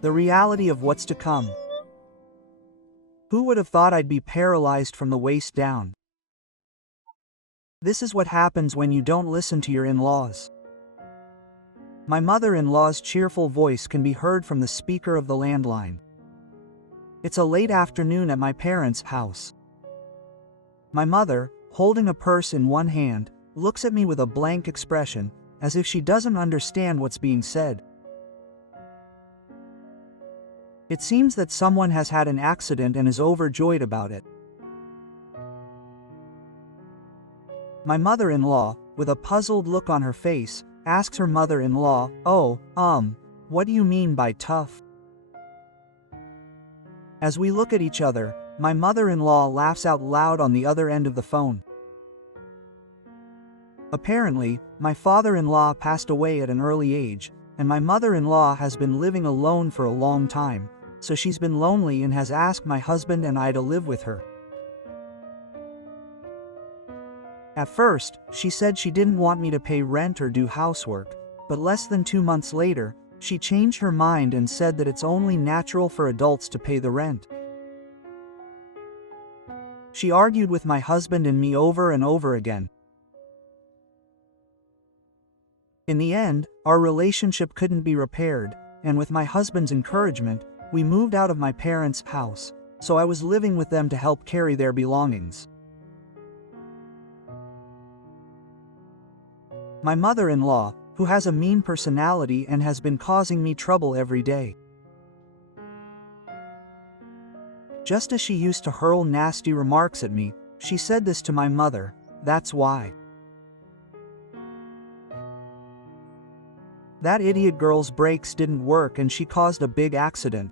The reality of what's to come. Who would have thought I'd be paralyzed from the waist down? This is what happens when you don't listen to your in-laws. My mother-in-law's cheerful voice can be heard from the speaker of the landline. It's a late afternoon at my parents' house. My mother, holding a purse in one hand, looks at me with a blank expression, as if she doesn't understand what's being said. It seems that someone has had an accident and is overjoyed about it. My mother-in-law, with a puzzled look on her face, asks her mother-in-law, "Oh, what do you mean by tough?" As we look at each other, my mother-in-law laughs out loud on the other end of the phone. Apparently, my father-in-law passed away at an early age, and my mother-in-law has been living alone for a long time, so she's been lonely and has asked my husband and I to live with her. At first, she said she didn't want me to pay rent or do housework, but less than 2 months later, she changed her mind and said that it's only natural for adults to pay the rent. She argued with my husband and me over and over again. In the end, our relationship couldn't be repaired, and with my husband's encouragement, we moved out of my parents' house, so I was living with them to help carry their belongings. My mother-in-law, who has a mean personality and has been causing me trouble every day. Just as she used to hurl nasty remarks at me, she said this to my mother, "That's why. That idiot girl's brakes didn't work and she caused a big accident.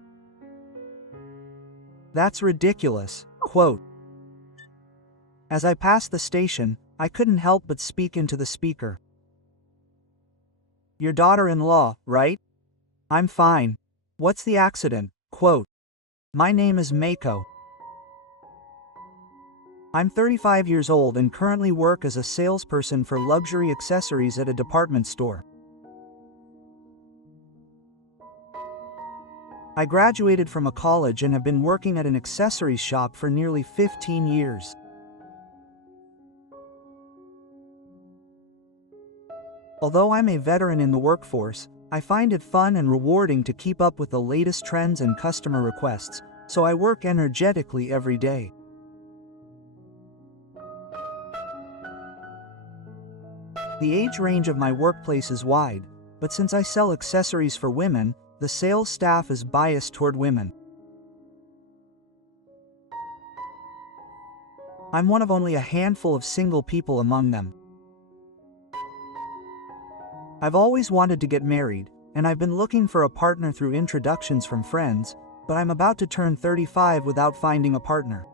That's ridiculous." Quote. As I passed the station, I couldn't help but speak into the speaker. "Your daughter-in-law, right? I'm fine. What's the accident?" Quote. "My name is Mako. I'm 35 years old and currently work as a salesperson for luxury accessories at a department store. I graduated from a college and have been working at an accessories shop for nearly 15 years. Although I'm a veteran in the workforce, I find it fun and rewarding to keep up with the latest trends and customer requests, so I work energetically every day. The age range of my workplace is wide, but since I sell accessories for women, the sales staff is biased toward women. I'm one of only a handful of single people among them. I've always wanted to get married, and I've been looking for a partner through introductions from friends, but I'm about to turn 35 without finding a partner.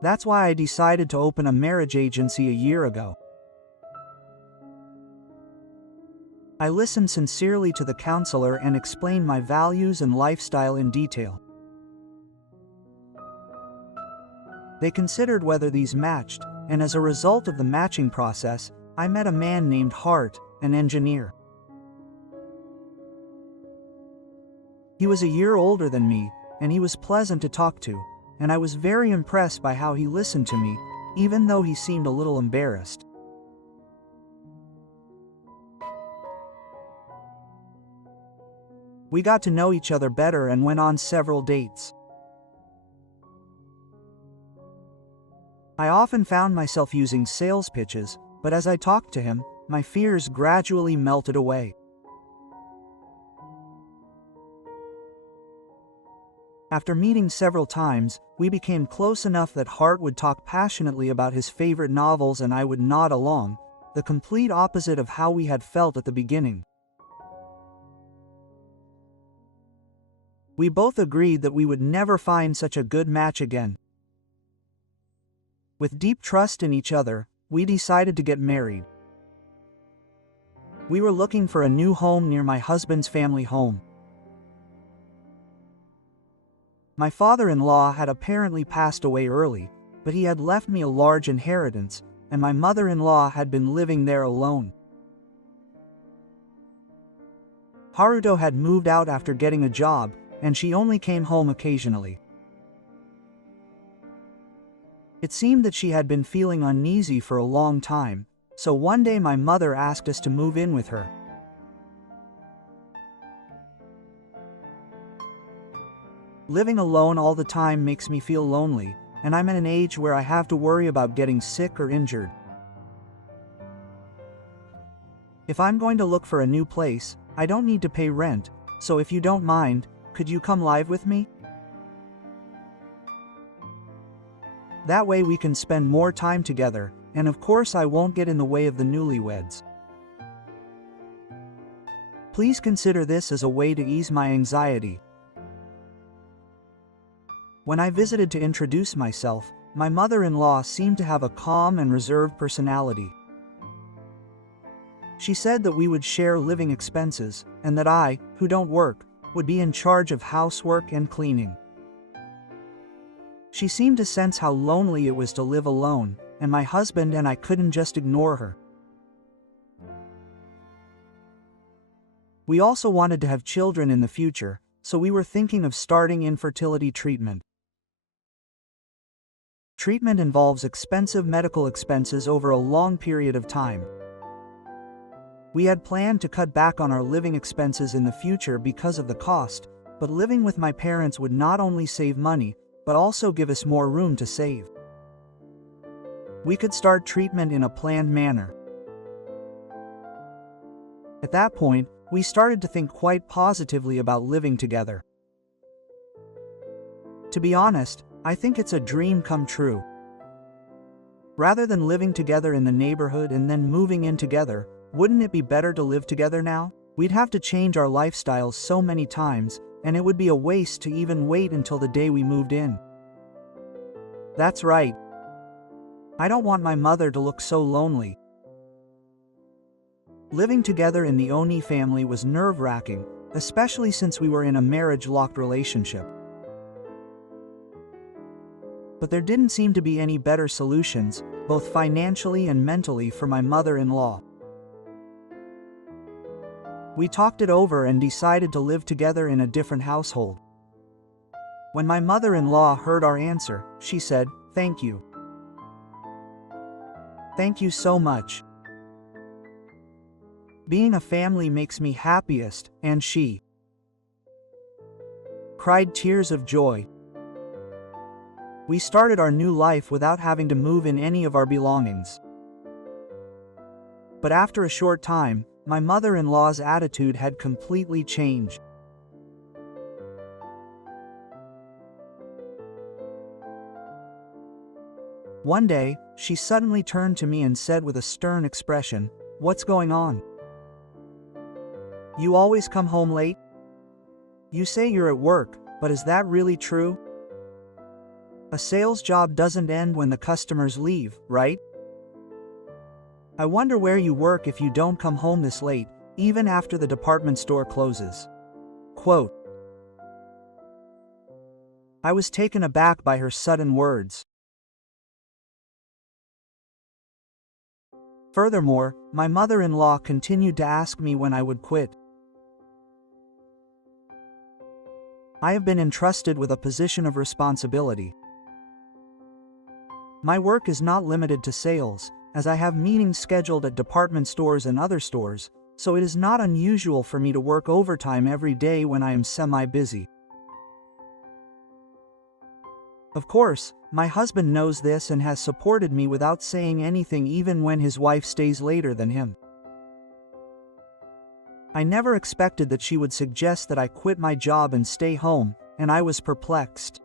That's why I decided to open a marriage agency a year ago. I listened sincerely to the counselor and explained my values and lifestyle in detail. They considered whether these matched, and as a result of the matching process, I met a man named Hart, an engineer. He was a year older than me, and he was pleasant to talk to, and I was very impressed by how he listened to me, even though he seemed a little embarrassed. We got to know each other better and went on several dates. I often found myself using sales pitches, but as I talked to him, my fears gradually melted away. After meeting several times, we became close enough that Hart would talk passionately about his favorite novels and I would nod along, the complete opposite of how we had felt at the beginning. We both agreed that we would never find such a good match again. With deep trust in each other, we decided to get married. We were looking for a new home near my husband's family home. My father-in-law had apparently passed away early, but he had left me a large inheritance, and my mother-in-law had been living there alone. Haruto had moved out after getting a job, and she only came home occasionally. It seemed that she had been feeling uneasy for a long time, so one day my mother asked us to move in with her. Living alone all the time makes me feel lonely, and I'm at an age where I have to worry about getting sick or injured. If I'm going to look for a new place, I don't need to pay rent, so if you don't mind, could you come live with me? That way we can spend more time together, and of course I won't get in the way of the newlyweds. Please consider this as a way to ease my anxiety. When I visited to introduce myself, my mother-in-law seemed to have a calm and reserved personality. She said that we would share living expenses, and that I, who don't work, would be in charge of housework and cleaning. She seemed to sense how lonely it was to live alone, and my husband and I couldn't just ignore her. We also wanted to have children in the future, so we were thinking of starting infertility treatment. Treatment involves expensive medical expenses over a long period of time. We had planned to cut back on our living expenses in the future because of the cost, but living with my parents would not only save money, but also give us more room to save. We could start treatment in a planned manner. At that point, we started to think quite positively about living together. To be honest, I think it's a dream come true. Rather than living together in the neighborhood and then moving in together, wouldn't it be better to live together now? We'd have to change our lifestyles so many times, and it would be a waste to even wait until the day we moved in. That's right. I don't want my mother to look so lonely. Living together in the Oni family was nerve-wracking, especially since we were in a marriage-locked relationship. But there didn't seem to be any better solutions, both financially and mentally, for my mother-in-law. We talked it over and decided to live together in a different household. When my mother-in-law heard our answer, she said, "Thank you. Thank you so much. Being a family makes me happiest," and she cried tears of joy. We started our new life without having to move in any of our belongings. But after a short time, my mother-in-law's attitude had completely changed. One day, she suddenly turned to me and said with a stern expression, "What's going on? You always come home late? You say you're at work, but is that really true? A sales job doesn't end when the customers leave, right? I wonder where you work if you don't come home this late, even after the department store closes." Quote. I was taken aback by her sudden words. Furthermore, my mother-in-law continued to ask me when I would quit. I have been entrusted with a position of responsibility. My work is not limited to sales, as I have meetings scheduled at department stores and other stores, so it is not unusual for me to work overtime every day when I am semi-busy. Of course, my husband knows this and has supported me without saying anything, even when his wife stays later than him. I never expected that she would suggest that I quit my job and stay home, and I was perplexed.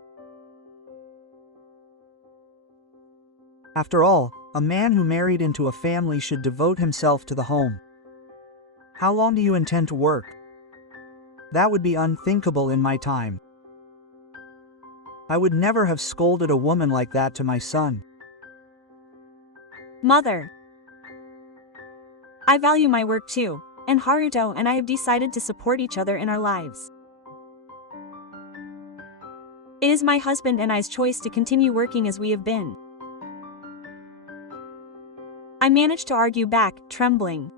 After all, a man who married into a family should devote himself to the home. How long do you intend to work? That would be unthinkable in my time. I would never have scolded a woman like that to my son. Mother, I value my work too, and Haruto and I have decided to support each other in our lives. It is my husband and I's choice to continue working as we have been. I managed to argue back, trembling.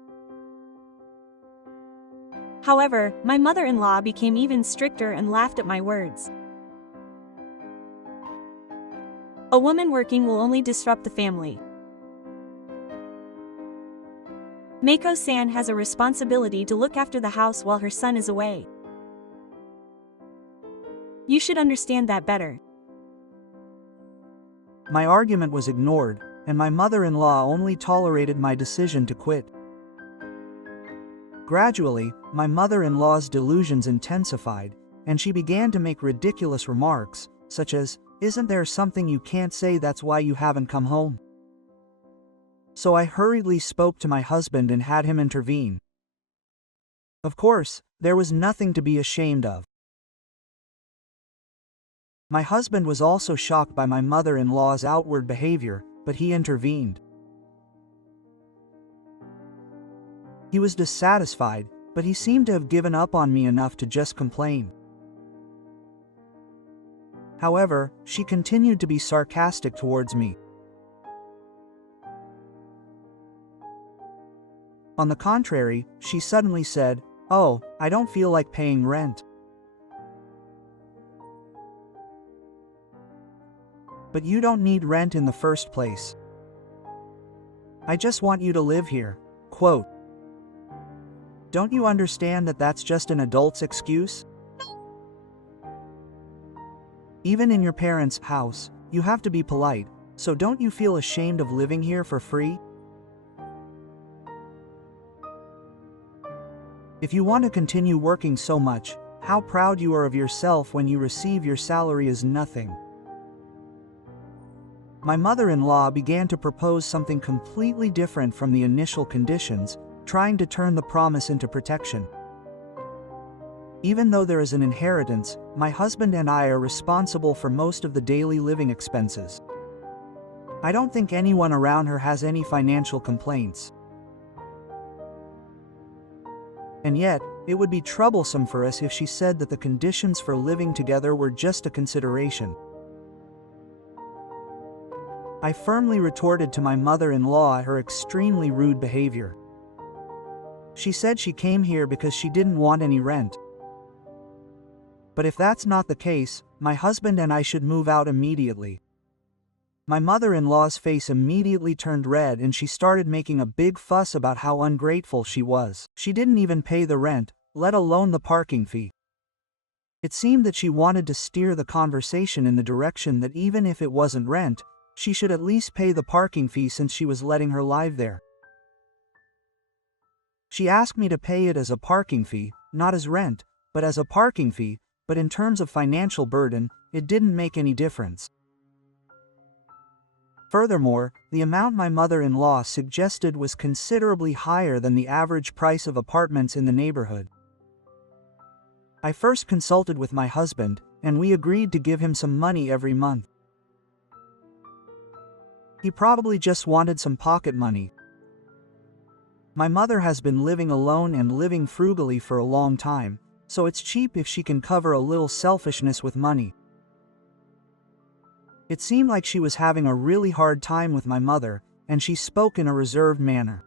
However, my mother-in-law became even stricter and laughed at my words. A woman working will only disrupt the family. Mako-san has a responsibility to look after the house while her son is away. You should understand that better. My argument was ignored, and my mother-in-law only tolerated my decision to quit. Gradually, my mother-in-law's delusions intensified, and she began to make ridiculous remarks, such as, "Isn't there something you can't say, that's why you haven't come home?" So I hurriedly spoke to my husband and had him intervene. Of course, there was nothing to be ashamed of. My husband was also shocked by my mother-in-law's outward behavior, but he intervened. He was dissatisfied, but he seemed to have given up on me enough to just complain. However, she continued to be sarcastic towards me. On the contrary, she suddenly said, "Oh, I don't feel like paying rent." But you don't need rent in the first place. I just want you to live here. Quote. Don't you understand that that's just an adult's excuse? Even in your parents' house, you have to be polite, so don't you feel ashamed of living here for free? If you want to continue working so much, how proud you are of yourself when you receive your salary as nothing. My mother-in-law began to propose something completely different from the initial conditions, trying to turn the promise into protection. Even though there is an inheritance, my husband and I are responsible for most of the daily living expenses. I don't think anyone around her has any financial complaints. And yet, it would be troublesome for us if she said that the conditions for living together were just a consideration. I firmly retorted to my mother-in-law her extremely rude behavior. She said she came here because she didn't want any rent. But if that's not the case, my husband and I should move out immediately. My mother-in-law's face immediately turned red and she started making a big fuss about how ungrateful she was. She didn't even pay the rent, let alone the parking fee. It seemed that she wanted to steer the conversation in the direction that even if it wasn't rent, she should at least pay the parking fee since she was letting her live there. She asked me to pay it as a parking fee, not as rent, but as a parking fee, but in terms of financial burden, it didn't make any difference. Furthermore, the amount my mother-in-law suggested was considerably higher than the average price of apartments in the neighborhood. I first consulted with my husband, and we agreed to give him some money every month. He probably just wanted some pocket money. My mother has been living alone and living frugally for a long time, so it's cheap if she can cover a little selfishness with money. It seemed like she was having a really hard time with my mother, and she spoke in a reserved manner.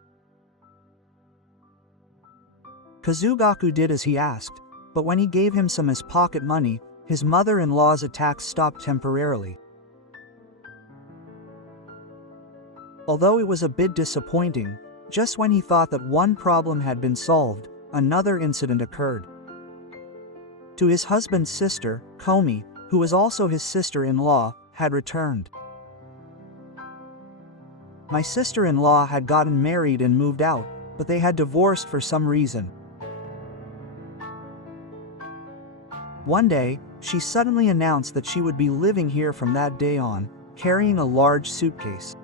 Kazugaku did as he asked, but when he gave him some as pocket money, his mother-in-law's attacks stopped temporarily. Although it was a bit disappointing, just when he thought that one problem had been solved, another incident occurred. To his husband's sister, Komi, who was also his sister-in-law, had returned. My sister-in-law had gotten married and moved out, but they had divorced for some reason. One day, she suddenly announced that she would be living here from that day on, carrying a large suitcase.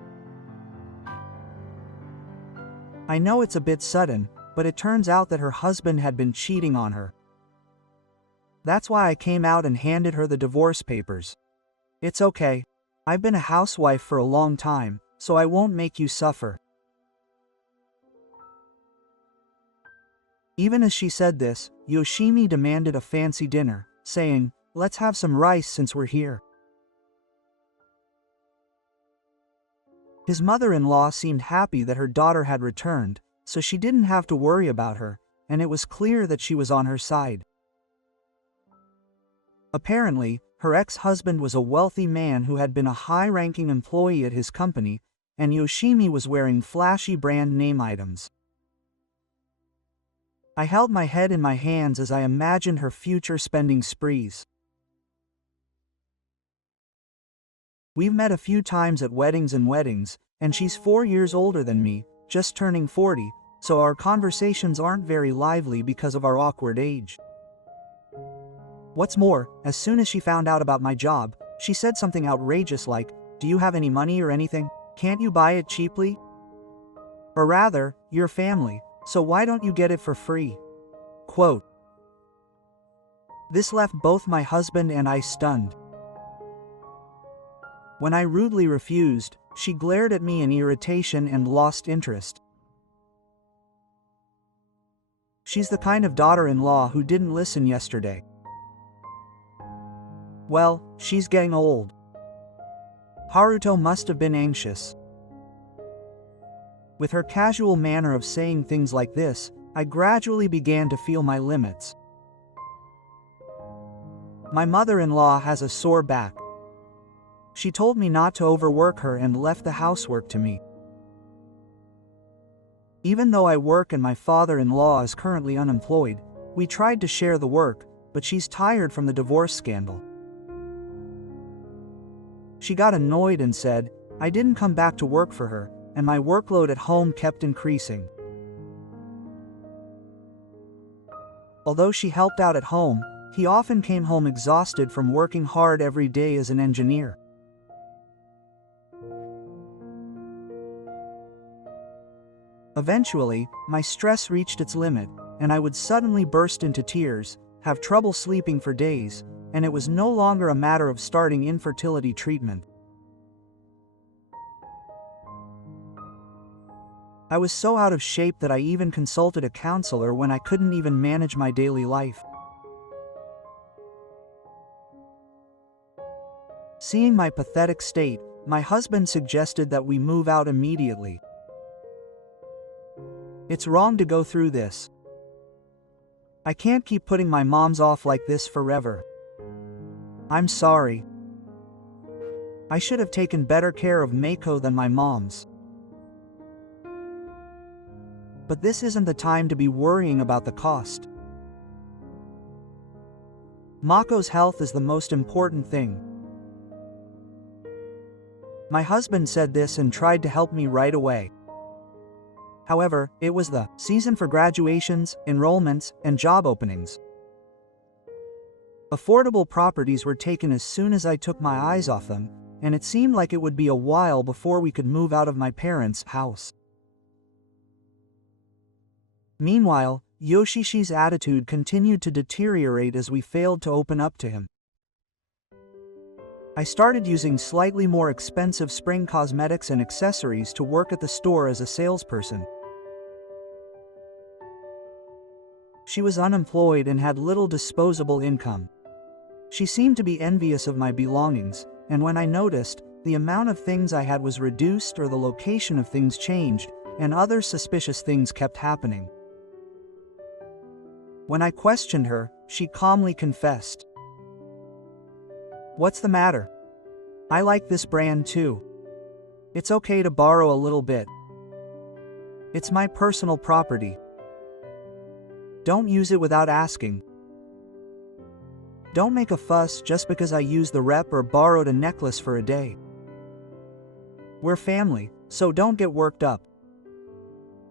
I know it's a bit sudden, but it turns out that her husband had been cheating on her. That's why I came out and handed her the divorce papers. It's okay. I've been a housewife for a long time, so I won't make you suffer. Even as she said this, Yoshimi demanded a fancy dinner, saying, "Let's have some rice since we're here." His mother-in-law seemed happy that her daughter had returned, so she didn't have to worry about her, and it was clear that she was on her side. Apparently, her ex-husband was a wealthy man who had been a high-ranking employee at his company, and Yoshimi was wearing flashy brand name items. I held my head in my hands as I imagined her future spending sprees. We've met a few times at weddings, and she's 4 years older than me, just turning 40, so our conversations aren't very lively because of our awkward age. What's more, as soon as she found out about my job, she said something outrageous like, "Do you have any money or anything? Can't you buy it cheaply? Or rather, you're family, so why don't you get it for free?" Quote. This left both my husband and I stunned. When I rudely refused, she glared at me in irritation and lost interest. She's the kind of daughter-in-law who didn't listen yesterday. Well, she's getting old. Haruto must have been anxious. With her casual manner of saying things like this, I gradually began to feel my limits. My mother-in-law has a sore back. She told me not to overwork her and left the housework to me. Even though I work and my father-in-law is currently unemployed, we tried to share the work, but she's tired from the divorce scandal. She got annoyed and said, I didn't come back to work for her, and my workload at home kept increasing. Although she helped out at home, he often came home exhausted from working hard every day as an engineer. Eventually, my stress reached its limit, and I would suddenly burst into tears, have trouble sleeping for days, and it was no longer a matter of starting infertility treatment. I was so out of shape that I even consulted a counselor when I couldn't even manage my daily life. Seeing my pathetic state, my husband suggested that we move out immediately. It's wrong to go through this. I can't keep putting my moms off like this forever. I'm sorry. I should have taken better care of Meiko than my moms. But this isn't the time to be worrying about the cost. Mako's health is the most important thing. My husband said this and tried to help me right away. However, it was the season for graduations, enrollments, and job openings. Affordable properties were taken as soon as I took my eyes off them, and it seemed like it would be a while before we could move out of my parents' house. Meanwhile, Yoshishi's attitude continued to deteriorate as we failed to open up to him. I started using slightly more expensive spring cosmetics and accessories to work at the store as a salesperson. She was unemployed and had little disposable income. She seemed to be envious of my belongings, and when I noticed, the amount of things I had was reduced or the location of things changed, and other suspicious things kept happening. When I questioned her, she calmly confessed. What's the matter? I like this brand too. It's okay to borrow a little bit. It's my personal property. Don't use it without asking. Don't make a fuss just because I used the rep or borrowed a necklace for a day. We're family, so don't get worked up.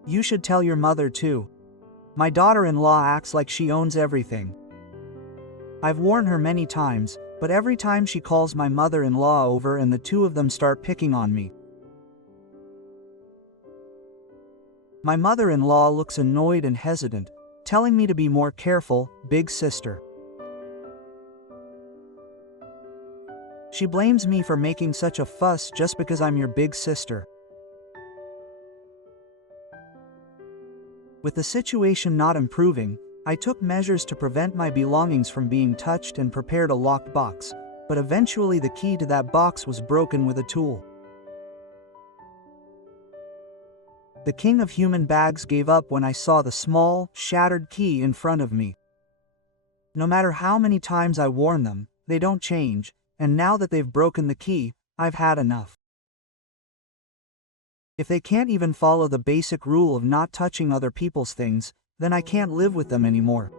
You should tell your mother too. My daughter-in-law acts like she owns everything. I've warned her many times, but every time she calls my mother-in-law over and the two of them start picking on me. My mother-in-law looks annoyed and hesitant, telling me to be more careful, big sister. She blames me for making such a fuss just because I'm your big sister. With the situation not improving, I took measures to prevent my belongings from being touched and prepared a locked box, but eventually the key to that box was broken with a tool. The king of human bags gave up when I saw the small, shattered key in front of me. No matter how many times I warn them, they don't change, and now that they've broken the key, I've had enough. If they can't even follow the basic rule of not touching other people's things, then I can't live with them anymore.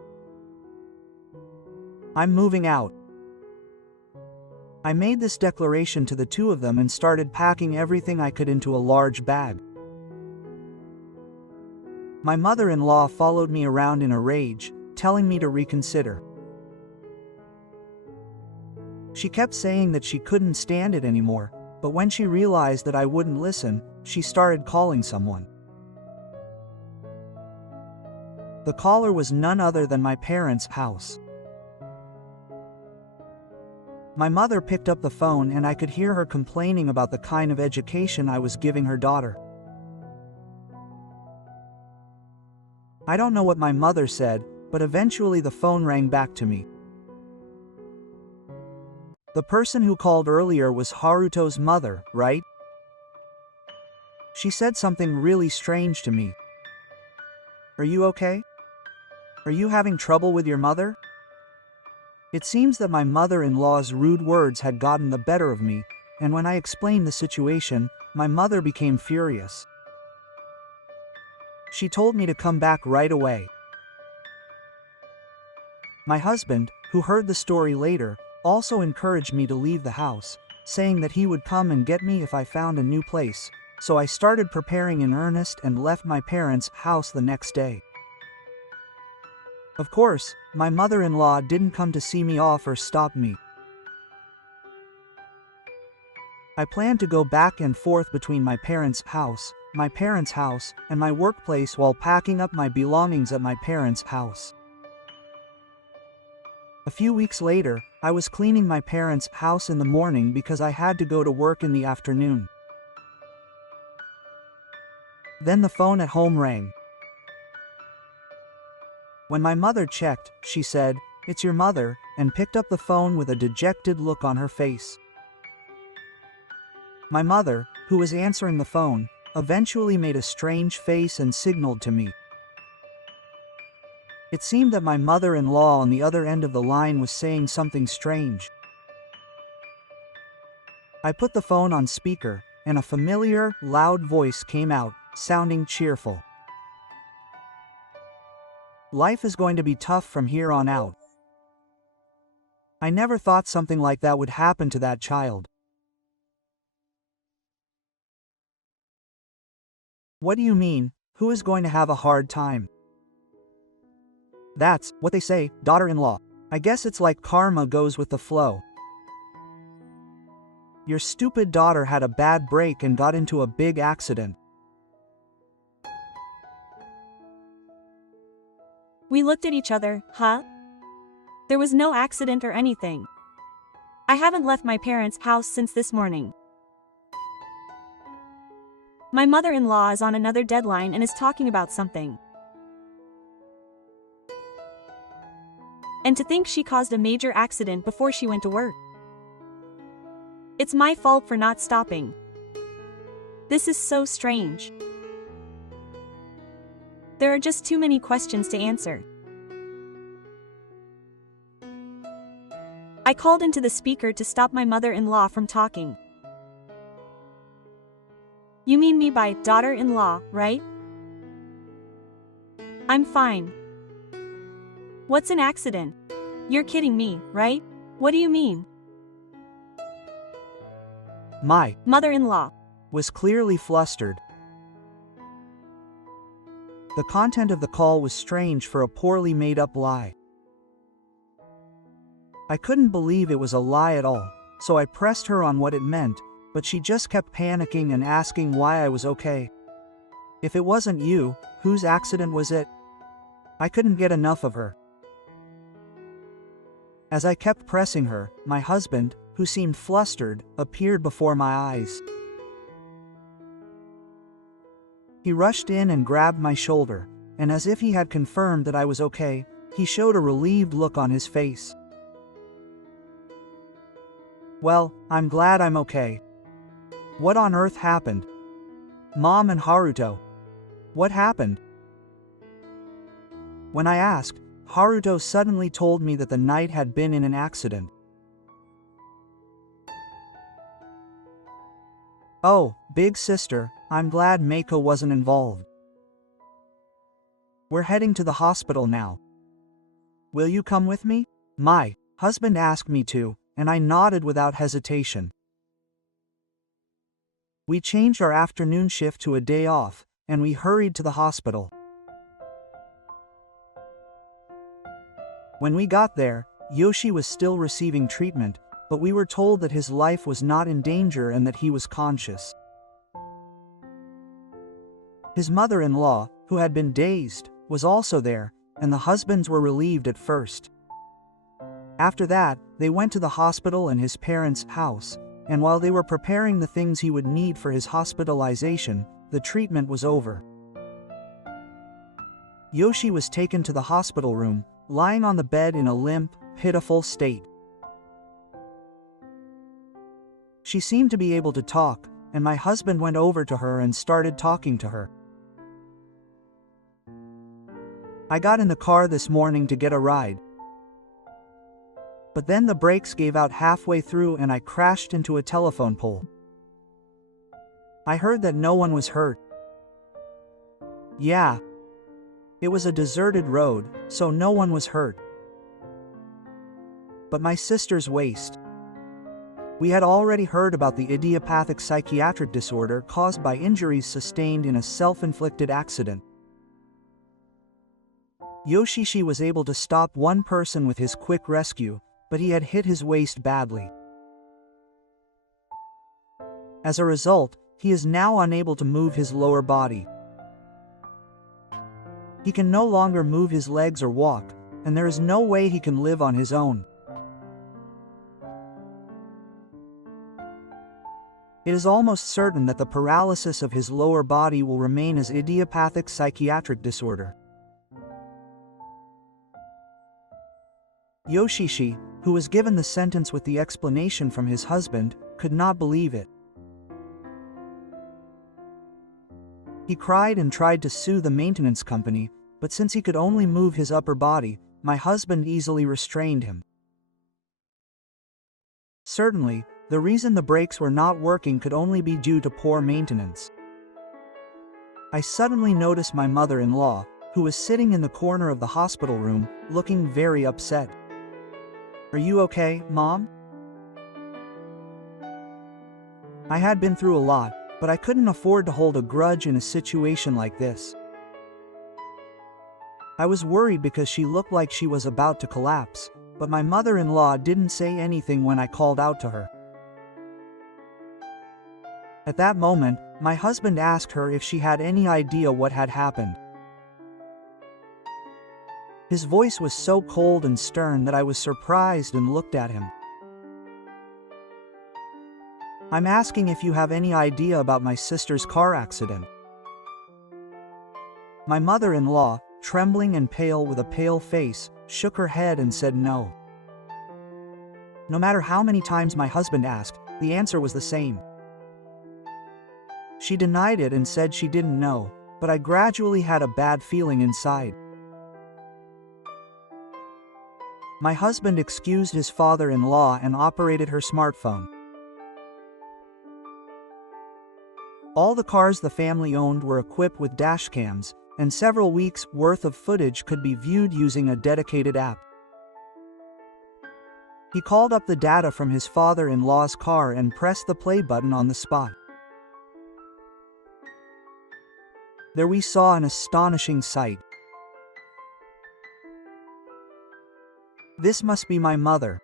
I'm moving out. I made this declaration to the two of them and started packing everything I could into a large bag. My mother-in-law followed me around in a rage, telling me to reconsider. She kept saying that she couldn't stand it anymore, but when she realized that I wouldn't listen, she started calling someone. The caller was none other than my parents' house. My mother picked up the phone and I could hear her complaining about the kind of education I was giving her daughter. I don't know what my mother said, but eventually the phone rang back to me. The person who called earlier was Haruto's mother, right? She said something really strange to me. Are you okay? Are you having trouble with your mother? It seems that my mother-in-law's rude words had gotten the better of me, and when I explained the situation, my mother became furious. She told me to come back right away. My husband, who heard the story later, also encouraged me to leave the house, saying that he would come and get me if I found a new place, so I started preparing in earnest and left my parents' house the next day. Of course, my mother-in-law didn't come to see me off or stop me. I planned to go back and forth between my parents' house, and my workplace while packing up my belongings at my parents' house. A few weeks later, I was cleaning my parents' house in the morning because I had to go to work in the afternoon. Then the phone at home rang. When my mother checked, she said, "It's your mother," and picked up the phone with a dejected look on her face. My mother, who was answering the phone, eventually made a strange face and signaled to me. It seemed that my mother-in-law on the other end of the line was saying something strange. I put the phone on speaker, and a familiar, loud voice came out, sounding cheerful. Life is going to be tough from here on out. I never thought something like that would happen to that child. What do you mean, who is going to have a hard time? That's what they say, daughter-in-law. I guess it's like karma goes with the flow. Your stupid daughter had a bad break and got into a big accident. We looked at each other, huh? There was no accident or anything. I haven't left my parents' house since this morning. My mother-in-law is on another deadline and is talking about something. And to think she caused a major accident before she went to work. It's my fault for not stopping. This is so strange. There are just too many questions to answer. I called into the speaker to stop my mother-in-law from talking. You mean me by daughter-in-law, right? I'm fine. What's an accident? You're kidding me, right? What do you mean? My mother-in-law was clearly flustered. The content of the call was strange for a poorly made-up lie. I couldn't believe it was a lie at all, so I pressed her on what it meant, but she just kept panicking and asking why I was okay. If it wasn't you, whose accident was it? I couldn't get enough of her. As I kept pressing her, my husband, who seemed flustered, appeared before my eyes. He rushed in and grabbed my shoulder, and as if he had confirmed that I was okay, he showed a relieved look on his face. Well, I'm glad I'm okay. What on earth happened? Mom and Haruto. What happened? When I asked, Haruto suddenly told me that the night had been in an accident. Oh, big sister, I'm glad Meiko wasn't involved. We're heading to the hospital now. Will you come with me? My husband asked me to, and I nodded without hesitation. We changed our afternoon shift to a day off, and we hurried to the hospital. When we got there, Yoshi was still receiving treatment, but we were told that his life was not in danger and that he was conscious. His mother-in-law, who had been dazed, was also there, and the husbands were relieved at first. After that, they went to the hospital and his parents' house, and while they were preparing the things he would need for his hospitalization, the treatment was over. Yoshi was taken to the hospital room, lying on the bed in a limp, pitiful state. She seemed to be able to talk, and my husband went over to her and started talking to her. I got in the car this morning to get a ride. But then the brakes gave out halfway through and I crashed into a telephone pole. I heard that no one was hurt. Yeah. It was a deserted road, so no one was hurt. But my sister's waist. We had already heard about the idiopathic psychiatric disorder caused by injuries sustained in a self-inflicted accident. Yoshishi was able to stop one person with his quick rescue, but he had hit his waist badly. As a result, he is now unable to move his lower body. He can no longer move his legs or walk, and there is no way he can live on his own. It is almost certain that the paralysis of his lower body will remain as idiopathic psychiatric disorder. Yoshishi, who was given the sentence with the explanation from his husband, could not believe it. He cried and tried to sue the maintenance company, but since he could only move his upper body, my husband easily restrained him. Certainly, the reason the brakes were not working could only be due to poor maintenance. I suddenly noticed my mother-in-law, who was sitting in the corner of the hospital room, looking very upset. Are you okay, Mom? I had been through a lot, but I couldn't afford to hold a grudge in a situation like this. I was worried because she looked like she was about to collapse, but my mother-in-law didn't say anything when I called out to her. At that moment, my husband asked her if she had any idea what had happened. His voice was so cold and stern that I was surprised and looked at him. I'm asking if you have any idea about my sister's car accident. My mother-in-law, trembling and pale with a pale face, shook her head and said no. No matter how many times my husband asked, the answer was the same. She denied it and said she didn't know, but I gradually had a bad feeling inside. My husband excused his father-in-law and operated her smartphone. All the cars the family owned were equipped with dashcams, and several weeks' worth of footage could be viewed using a dedicated app. He called up the data from his father-in-law's car and pressed the play button on the spot. There we saw an astonishing sight. This must be my mother.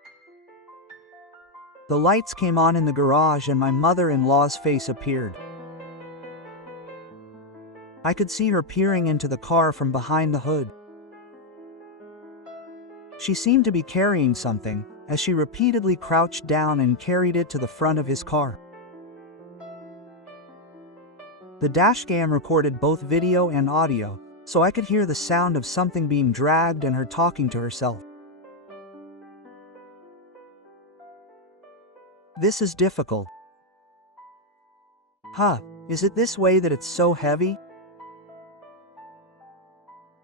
The lights came on in the garage and my mother-in-law's face appeared. I could see her peering into the car from behind the hood. She seemed to be carrying something, as she repeatedly crouched down and carried it to the front of his car. The dashcam recorded both video and audio, so I could hear the sound of something being dragged and her talking to herself. This is difficult. Huh, is it this way that it's so heavy?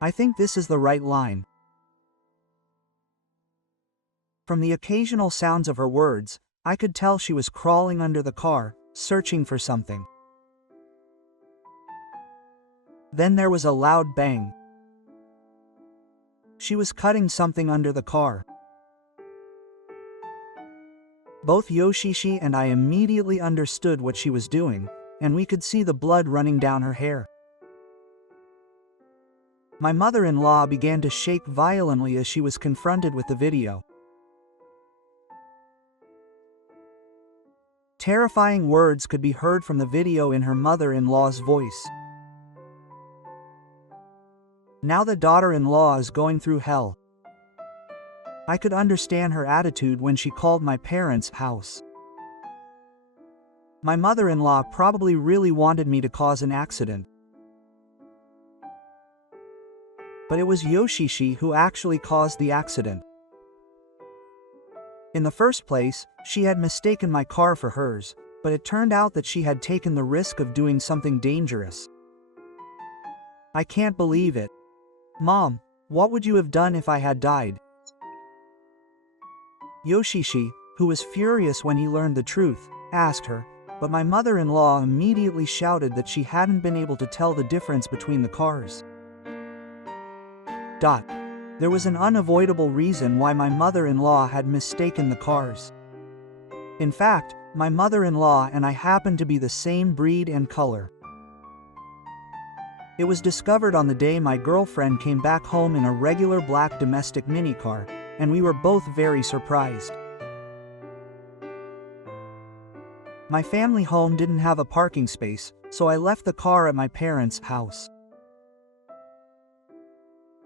I think this is the right line. From the occasional sounds of her words, I could tell she was crawling under the car, searching for something. Then there was a loud bang. She was cutting something under the car. Both Yoshishi and I immediately understood what she was doing, and we could see the blood running down her hair. My mother-in-law began to shake violently as she was confronted with the video. Terrifying words could be heard from the video in her mother-in-law's voice. Now the daughter-in-law is going through hell. I could understand her attitude when she called my parents' house. My mother-in-law probably really wanted me to cause an accident. But it was Yoshishi who actually caused the accident. In the first place, she had mistaken my car for hers, but it turned out that she had taken the risk of doing something dangerous. I can't believe it. Mom, what would you have done if I had died? Yoshishi, who was furious when he learned the truth, asked her, but my mother-in-law immediately shouted that she hadn't been able to tell the difference between the cars. There was an unavoidable reason why my mother-in-law had mistaken the cars. In fact, my mother-in-law and I happened to be the same breed and color. It was discovered on the day my girlfriend came back home in a regular black domestic minicar, and we were both very surprised. My family home didn't have a parking space, so I left the car at my parents' house.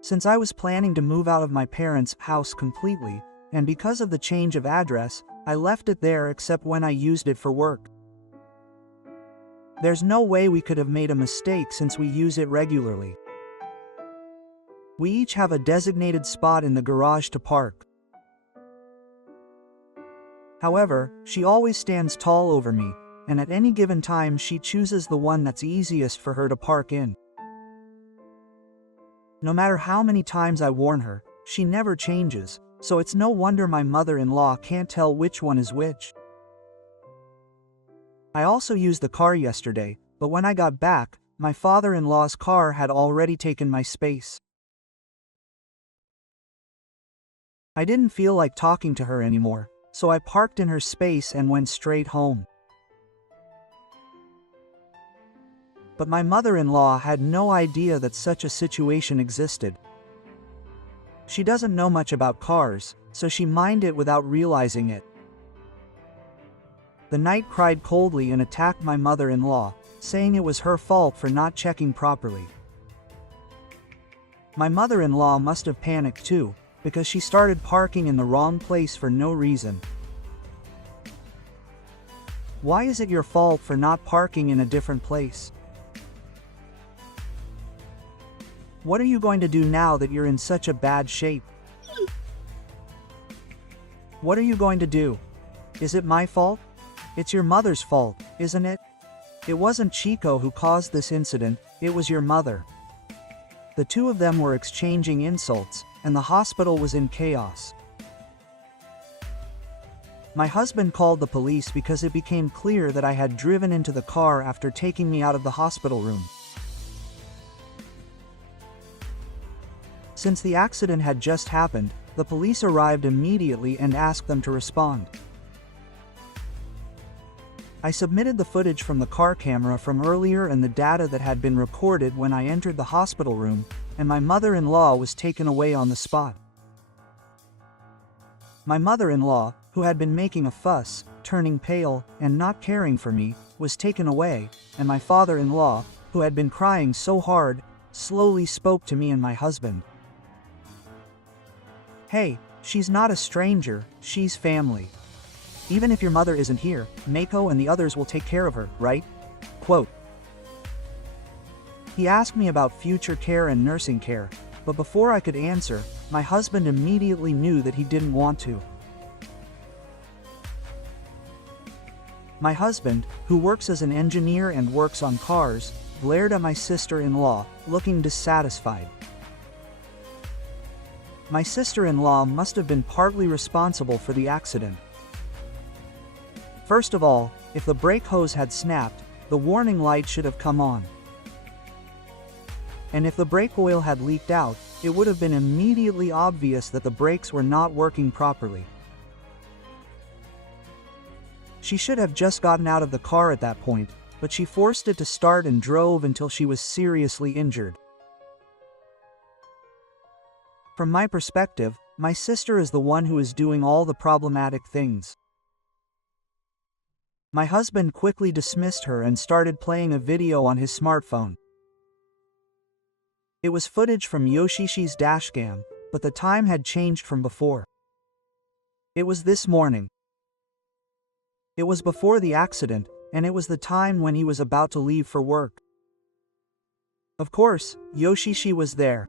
Since I was planning to move out of my parents' house completely, and because of the change of address, I left it there except when I used it for work. There's no way we could have made a mistake since we use it regularly. We each have a designated spot in the garage to park. However, she always stands tall over me, and at any given time she chooses the one that's easiest for her to park in. No matter how many times I warn her, she never changes, so it's no wonder my mother-in-law can't tell which one is which. I also used the car yesterday, but when I got back, my father-in-law's car had already taken my space. I didn't feel like talking to her anymore, so I parked in her space and went straight home. But my mother-in-law had no idea that such a situation existed. She doesn't know much about cars, so she mined it without realizing it. The knight cried coldly and attacked my mother-in-law, saying it was her fault for not checking properly. My mother-in-law must have panicked too, because she started parking in the wrong place for no reason. Why is it your fault for not parking in a different place? What are you going to do now that you're in such a bad shape? What are you going to do? Is it my fault? It's your mother's fault, isn't it? It wasn't Chico who caused this incident, it was your mother. The two of them were exchanging insults, and the hospital was in chaos. My husband called the police because it became clear that I had driven into the car after taking me out of the hospital room. Since the accident had just happened, the police arrived immediately and asked them to respond. I submitted the footage from the car camera from earlier and the data that had been recorded when I entered the hospital room, and my mother-in-law was taken away on the spot. My mother-in-law, who had been making a fuss, turning pale, and not caring for me, was taken away, and my father-in-law, who had been crying so hard, slowly spoke to me and my husband. Hey, she's not a stranger, she's family. Even if your mother isn't here, Mako and the others will take care of her, right? Quote. He asked me about future care and nursing care, but before I could answer, my husband immediately knew that he didn't want to. My husband, who works as an engineer and works on cars, glared at my sister-in-law, looking dissatisfied. my sister-in-law must have been partly responsible for the accident. First of all, if the brake hose had snapped, the warning light should have come on. And if the brake oil had leaked out, it would have been immediately obvious that the brakes were not working properly. She should have just gotten out of the car at that point, but she forced it to start and drove until she was seriously injured. From my perspective, my sister is the one who is doing all the problematic things. My husband quickly dismissed her and started playing a video on his smartphone. It was footage from Yoshishi's dashcam, but the time had changed from before. It was this morning. It was before the accident, and it was the time when he was about to leave for work. Of course, Yoshishi was there.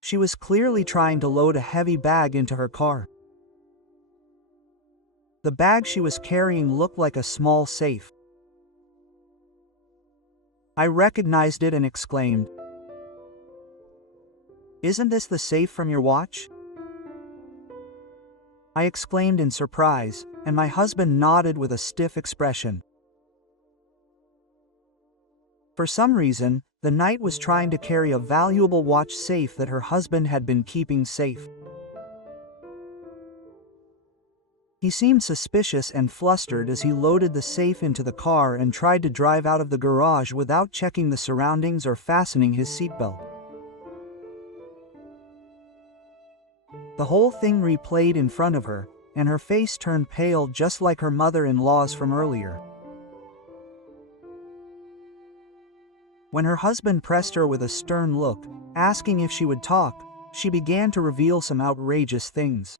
She was clearly trying to load a heavy bag into her car. The bag she was carrying looked like a small safe. I recognized it and exclaimed, "Isn't this the safe from your watch?" I exclaimed in surprise, and my husband nodded with a stiff expression. For some reason, the knight was trying to carry a valuable watch safe that her husband had been keeping safe. He seemed suspicious and flustered as he loaded the safe into the car and tried to drive out of the garage without checking the surroundings or fastening his seatbelt. The whole thing replayed in front of her, and her face turned pale just like her mother-in-law's from earlier. When her husband pressed her with a stern look, asking if she would talk, she began to reveal some outrageous things.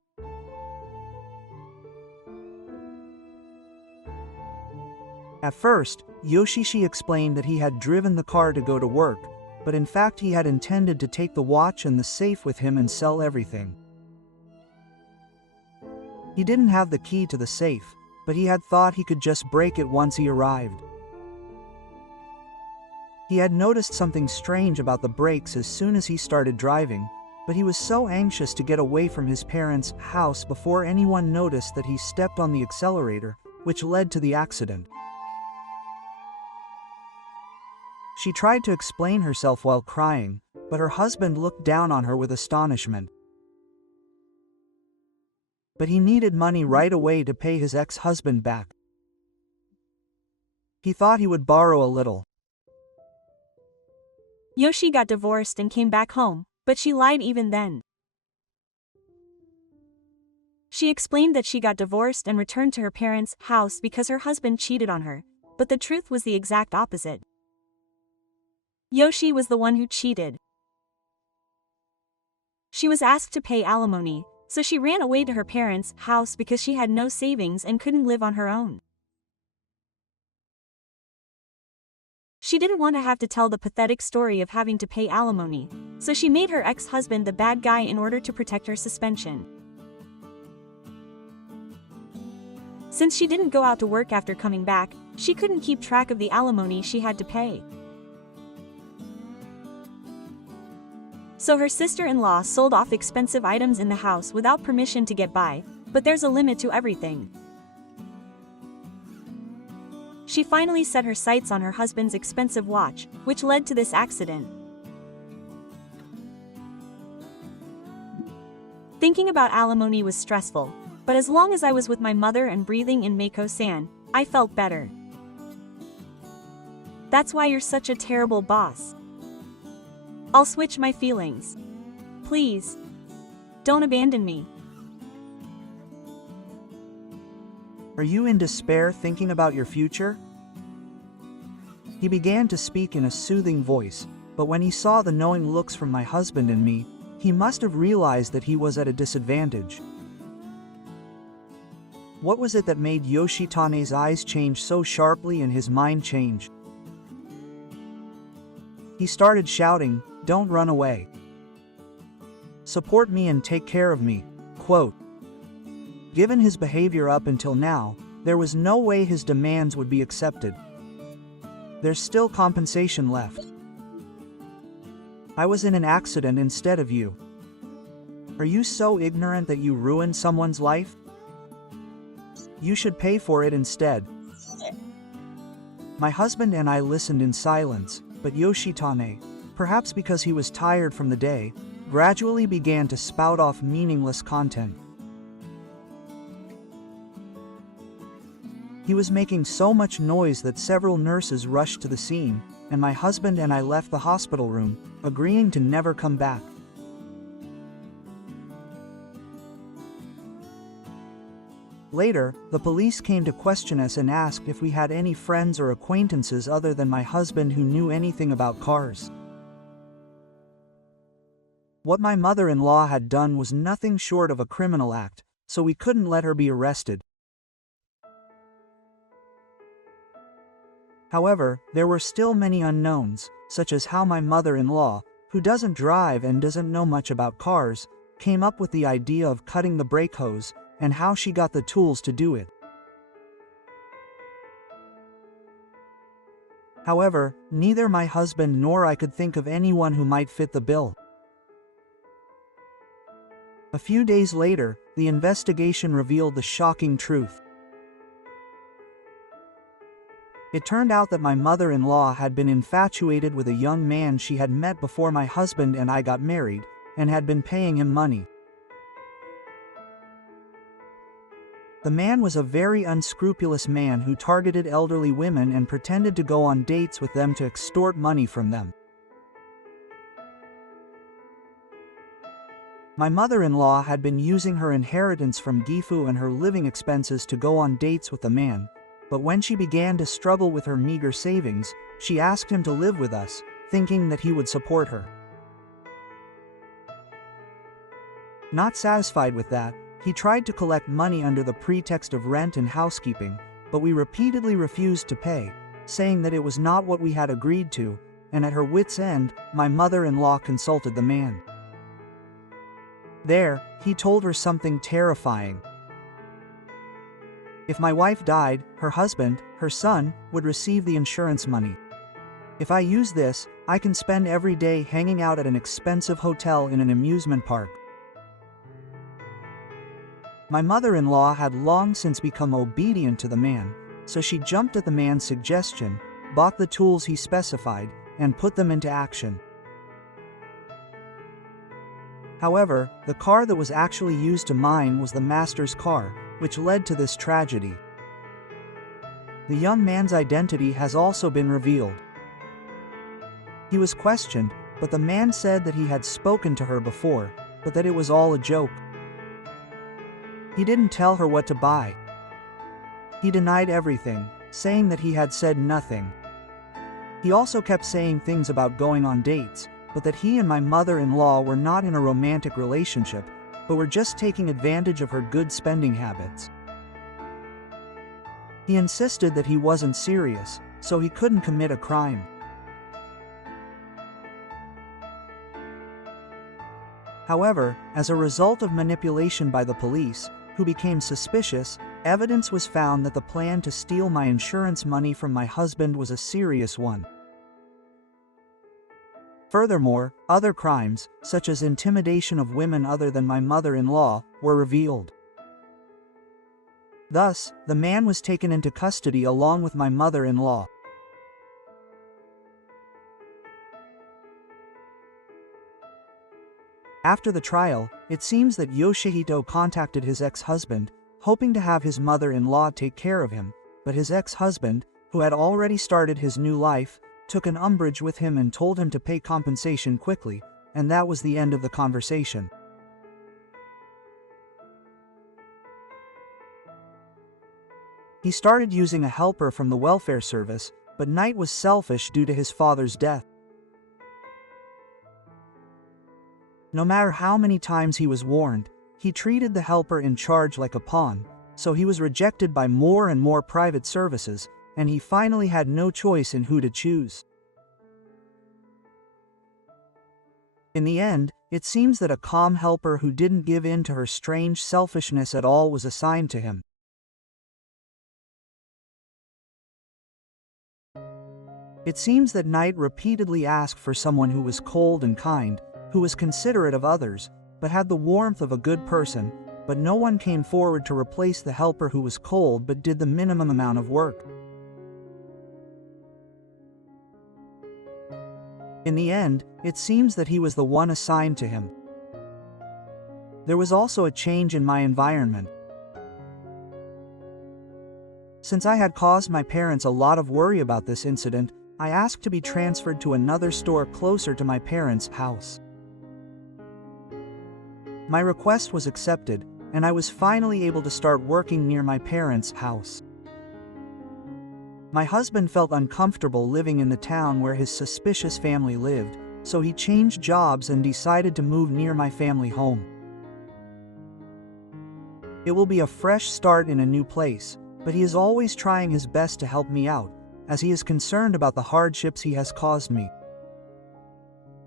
At first, Yoshishi explained that he had driven the car to go to work, but in fact he had intended to take the watch and the safe with him and sell everything. He didn't have the key to the safe, but he had thought he could just break it once he arrived. He had noticed something strange about the brakes as soon as he started driving, but he was so anxious to get away from his parents' house before anyone noticed that he stepped on the accelerator, which led to the accident. She tried to explain herself while crying, but her husband looked down on her with astonishment. But he needed money right away to pay his ex-husband back. He thought he would borrow a little. Yoshi got divorced and came back home, but she lied even then. She explained that she got divorced and returned to her parents' house because her husband cheated on her, but the truth was the exact opposite. Yoshi was the one who cheated. She was asked to pay alimony, so she ran away to her parents' house because she had no savings and couldn't live on her own. She didn't want to have to tell the pathetic story of having to pay alimony, so she made her ex-husband the bad guy in order to protect her suspension. Since she didn't go out to work after coming back, she couldn't keep track of the alimony she had to pay. So her sister-in-law sold off expensive items in the house without permission to get by, but there's a limit to everything. She finally set her sights on her husband's expensive watch, which led to this accident. Thinking about alimony was stressful, but as long as I was with my mother and breathing in Mako-san, I felt better. That's why you're such a terrible boss. I'll switch my feelings. Please. Don't abandon me. Are you in despair thinking about your future? He began to speak in a soothing voice, but when he saw the knowing looks from my husband and me, he must have realized that he was at a disadvantage. What was it that made Yoshitane's eyes change so sharply and his mind change? He started shouting, "Don't run away. Support me and take care of me." Quote. Given his behavior up until now, there was no way his demands would be accepted. There's still compensation left. I was in an accident instead of you. Are you so ignorant that you ruined someone's life? You should pay for it instead. My husband and I listened in silence, but Yoshitane, perhaps because he was tired from the day, gradually began to spout off meaningless content. He was making so much noise that several nurses rushed to the scene, and my husband and I left the hospital room, agreeing to never come back. Later, the police came to question us and asked if we had any friends or acquaintances other than my husband who knew anything about cars. What my mother-in-law had done was nothing short of a criminal act, so we couldn't let her be arrested. However, there were still many unknowns, such as how my mother-in-law, who doesn't drive and doesn't know much about cars, came up with the idea of cutting the brake hose, and how she got the tools to do it. However, neither my husband nor I could think of anyone who might fit the bill. A few days later, the investigation revealed the shocking truth. It turned out that my mother-in-law had been infatuated with a young man she had met before my husband and I got married, and had been paying him money. The man was a very unscrupulous man who targeted elderly women and pretended to go on dates with them to extort money from them. My mother-in-law had been using her inheritance from Gifu and her living expenses to go on dates with the man, but when she began to struggle with her meager savings, she asked him to live with us, thinking that he would support her. Not satisfied with that, he tried to collect money under the pretext of rent and housekeeping, but we repeatedly refused to pay, saying that it was not what we had agreed to, and at her wit's end, my mother-in-law consulted the man. There, he told her something terrifying. If my wife died, her husband, her son, would receive the insurance money. If I use this, I can spend every day hanging out at an expensive hotel in an amusement park. My mother-in-law had long since become obedient to the man, so she jumped at the man's suggestion, bought the tools he specified, and put them into action. However, the car that was actually used to mine was the master's car, which led to this tragedy. The young man's identity has also been revealed. He was questioned, but the man said that he had spoken to her before, but that it was all a joke. He didn't tell her what to buy. He denied everything, saying that he had said nothing. He also kept saying things about going on dates, but that he and my mother-in-law were not in a romantic relationship, but were just taking advantage of her good spending habits. He insisted that he wasn't serious, so he couldn't commit a crime. However, as a result of manipulation by the police, who became suspicious, evidence was found that the plan to steal my insurance money from my husband was a serious one. Furthermore, other crimes, such as intimidation of women other than my mother-in-law, were revealed. Thus, the man was taken into custody along with my mother-in-law. After the trial, it seems that Yoshihito contacted his ex-husband, hoping to have his mother-in-law take care of him, but his ex-husband, who had already started his new life, took an umbrage with him and told him to pay compensation quickly, and that was the end of the conversation. He started using a helper from the welfare service, but Knight was selfish due to his father's death. No matter how many times he was warned, he treated the helper in charge like a pawn, so he was rejected by more and more private services, and he finally had no choice in who to choose. In the end, it seems that a calm helper who didn't give in to her strange selfishness at all was assigned to him. It seems that Knight repeatedly asked for someone who was cold and kind, who was considerate of others, but had the warmth of a good person, but no one came forward to replace the helper who was cold but did the minimum amount of work. In the end, it seems that he was the one assigned to him. There was also a change in my environment. Since I had caused my parents a lot of worry about this incident, I asked to be transferred to another store closer to my parents' house. My request was accepted, and I was finally able to start working near my parents' house. My husband felt uncomfortable living in the town where his suspicious family lived, so he changed jobs and decided to move near my family home. It will be a fresh start in a new place, but he is always trying his best to help me out, as he is concerned about the hardships he has caused me.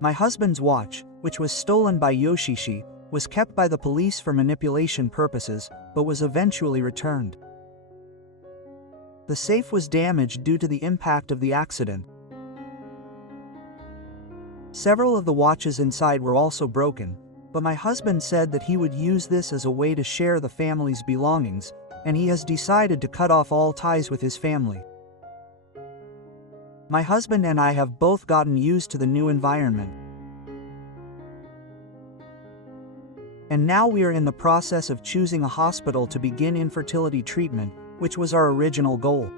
My husband's watch, which was stolen by Yoshishi, was kept by the police for manipulation purposes, but was eventually returned. The safe was damaged due to the impact of the accident. Several of the watches inside were also broken, but my husband said that he would use this as a way to share the family's belongings, and he has decided to cut off all ties with his family. My husband and I have both gotten used to the new environment. And now we are in the process of choosing a hospital to begin infertility treatment, which was our original goal.